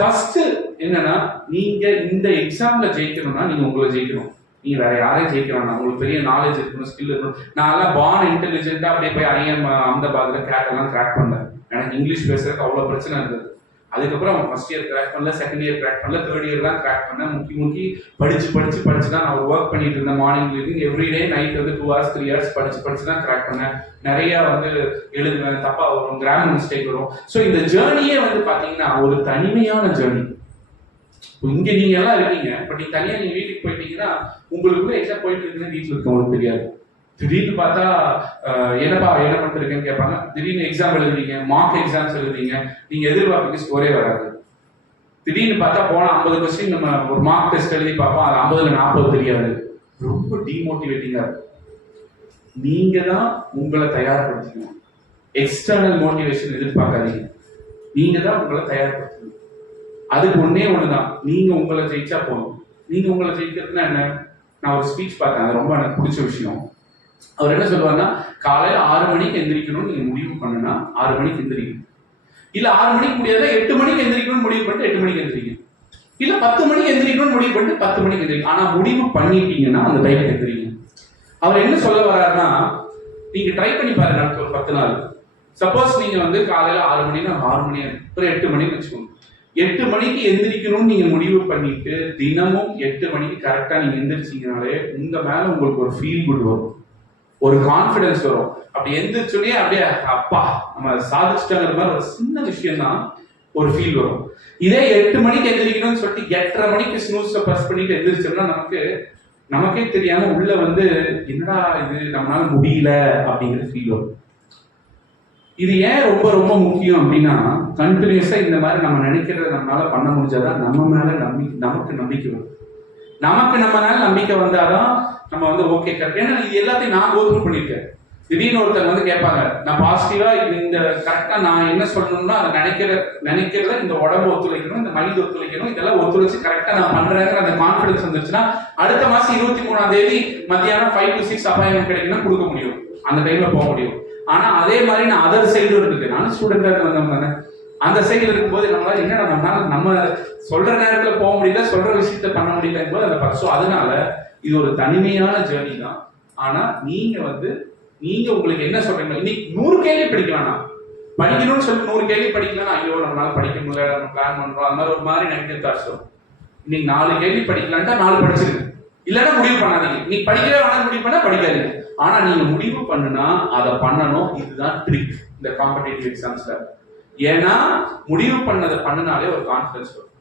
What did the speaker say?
First என்னன்னா, நீங்க இந்த எக்ஸாம்ல ஜெயிக்கணும்னா நீங்க உங்களை ஜெயிக்கணும். நீங்க வேற யாரையும் ஜெயிக்க வேணாம். உங்களுக்கு பெரிய நாலேஜ் இருக்கணும், ஸ்கில் இருக்கணும். நான் எல்லாம் பார்ன் இன்டெலிஜென்ட்டா அப்படியே போய் ஐஎம் அஹமதாபாத்ல கேட் எல்லாம் கிராக் பண்ணேன். எனக்கு இங்கிலீஷ் பேசுறதுக்கு அவ்வளவு பிரச்சனை இருந்தது. அதுக்கப்புறம் ஃபர்ஸ்ட் இயர் கிராக் பண்ணல, செகண்ட் இயர் கிராக் பண்ணல, தேர்ட் இயர் தான் கிராக் பண்ணேன். முக்கி படிச்சு தான் நான் ஒர்க் பண்ணிட்டு இருந்தேன். மார்னிங் லிவிங் எவ்ரிடே, நைட் வந்து 2 hours 3 hours படிச்சு தான் கிராக் பண்ணேன். நிறைய வந்து எழுதுவேன், தப்பா வரும், கிராமர் மிஸ்டேக் வரும். ஸோ இந்த ஜேர்னியே வந்து பாத்தீங்கன்னா ஒரு தனிமையான ஜேர்னி. இங்க நீங்க எல்லாம் இருக்கீங்க, பட் நீங்க தனியா நீங்க வீட்டுக்கு போயிட்டீங்கன்னா உங்களுக்குள்ள எக்ஸாம் போயிட்டு இருக்குன்னு வீட்டுல இருக்கவங்களுக்கு தெரியாது. திடீர்னு பார்த்தா என்ன பண்ணிட்டு இருக்கேன்னு கேட்பாங்க. திடீர்னு எக்ஸாம் எழுதுறீங்க, மார்க் எக்ஸாம்ஸ் எழுதுறீங்க, நீங்க எதிர்பார்ப்புக்கு ஸ்கோரே வராது. திடீர்னு பார்த்தா போன 50 கொஸ்டின் நம்ம ஒரு மார்க் டெஸ்ட் எழுதி பார்ப்போம், அது 50ல 40 தெரியாது. ரொம்ப டிமோட்டிவேட்டிங்கா இருக்கும். நீங்க தான் உங்களை தயார்படுத்திக்கணும். External motivation எதிர்பார்க்காதீங்க. நீங்க தான் உங்களை தயார்படுத்தணும். அதுக்கு ஒண்ணுதான், நீங்க உங்களை ஜெயிச்சா போதும். நீங்க உங்களை ஜெயிக்கிறதுனா என்ன? நான் ஒரு ஸ்பீச் பார்த்தேன், அது ரொம்ப எனக்கு பிடிச்ச விஷயம். அவர் என்ன சொல்லுவாருன்னா, காலையில 6 மணிக்கு எந்திரிக்கணும்னு நீங்க முடிவு பண்ணுனா 6 மணிக்கு எந்திரிக்கணும். இல்ல 6 மணிக்கு முடியாத 8 மணிக்கு எந்திரிக்கணும்னு முடிவு பண்ணிட்டு 8 மணிக்கு எந்திரிக்கணும். இல்ல 10 மணிக்கு எந்திரிக்கணும்னு முடிவு பண்ணிட்டு 10 மணிக்கு எந்திரிக்கணும். ஆனா முடிவு பண்ணிட்டீங்கன்னா அந்த டைம்க்கு எந்திரிங்க. அவர் என்ன சொல்ல வர்றாருன்னா, நீங்க ட்ரை பண்ணி பாருங்க ஒரு 10 நாள். சப்போஸ் நீங்க வந்து காலையில 6 மணினா 6 மணி ஒரு 8 மணிக்கு வச்சுக்கோங்க. 8 மணிக்கு எந்திரிக்கணும்னு நீங்க முடிவு பண்ணிட்டு தினமும் 8 மணிக்கு கரெக்டா நீங்க எந்திரிச்சீங்கனாலே உங்க மேல உங்களுக்கு ஒரு ஃபீல் குட் வரும், ஒரு கான்பிடன்ஸ் வரும். அப்படி எந்திரிச்சோடனே அப்படியே அப்பா நம்ம சாதிச்சுட்டாங்கிற மாதிரி ஒரு சின்ன விஷயம் தான் ஒரு ஃபீல் வரும். இதே 8 மணிக்கு எந்திரிக்கணும்னு சொல்லிட்டு 8:30 மணிக்கு ஸ்னூஸை ப்ரெஸ் பண்ணிட்டு எந்திரிச்சோம்னா நமக்கே தெரியாம உள்ள வந்து என்னடா இது நம்மளால முடியல அப்படிங்கிற ஃபீல் வரும். இது ஏன் ரொம்ப ரொம்ப முக்கியம் அப்படின்னா, கண்டினியூஸா இந்த மாதிரி நம்ம நினைக்கிறத நம்மளால பண்ண முடிஞ்சாதான் நம்ம மேல நமக்கு நம்பிக்கை வரும். நமக்கு நம்ம மேல நம்பிக்கை வந்தாதான் நம்ம வந்து ஓகே கரெக்ட். ஏன்னா இது எல்லாத்தையும் நான் கோத்ரூ பண்ணிருக்கேன். திடீர்னு ஒருத்தர் வந்து கேட்பாங்க, நான் பாசிட்டிவா இந்த கரெக்டா நான் என்ன சொல்லணும்னா அதை நினைக்கிறத இந்த உடம்பு ஒத்துழைக்கணும், இந்த மைண்ட் ஒத்துழைக்கணும், இதெல்லாம் ஒத்துழைச்சு கரெக்டா நான் பண்றேங்கிற அந்த கான்பிடன்ஸ் வந்துச்சுன்னா அடுத்த மாசம் 23ஆம் தேதி மத்தியானம் 5 to 6 அப்பாயின்மெண்ட் கிடைக்கணும், கொடுக்க முடியும், அந்த டைம்ல போக முடியும். ஆனா அதே மாதிரி நான் அதர் சைடு இருக்கு, நானும் ஸ்டூடெண்டா வந்தவங்க தானே. அந்த சைடுல இருக்கும்போது நம்மளால என்னடா நம்ம சொல்ற நேரத்துல போக முடியல, சொல்ற விஷயத்த பண்ண முடியல போது அதை பர்சோ. அதனால இது ஒரு தனிமையான ஜேர்னி தான். ஆனா நீங்க உங்களுக்கு என்ன சொல்றீங்க, இன்னைக்கு 100 கேள்வி படிக்க வேணாம். படிக்கணும்னு சொல்லி 100 கேள்வி படிக்கலாம், ஐயோ நம்மளால படிக்க முடியல, நம்ம பிளான் பண்றோம், அந்த மாதிரி ஒரு மாதிரி நெகட்டிவ் தாட்ஸ் வரும். இன்னைக்கு 4 கேள்வி படிக்கலான்ட்டா 4 படிச்சிருக்கு. இல்லைன்னா முடிவு பண்ணாதீங்க. நீ படிக்கவே வேணாம் முடிவு பண்ணா படிக்காதீங்க. ஆனா நீங்க முடிவு பண்ணுனா அதை பண்ணணும். இதுதான் ட்ரிக் இந்த காம்படிட்டிவ் எக்ஸாம்ஸ்ல. ஏன்னா முடிவு பண்ணதை பண்ணினாலே ஒரு கான்ஃபிடன்ஸ் வரும்.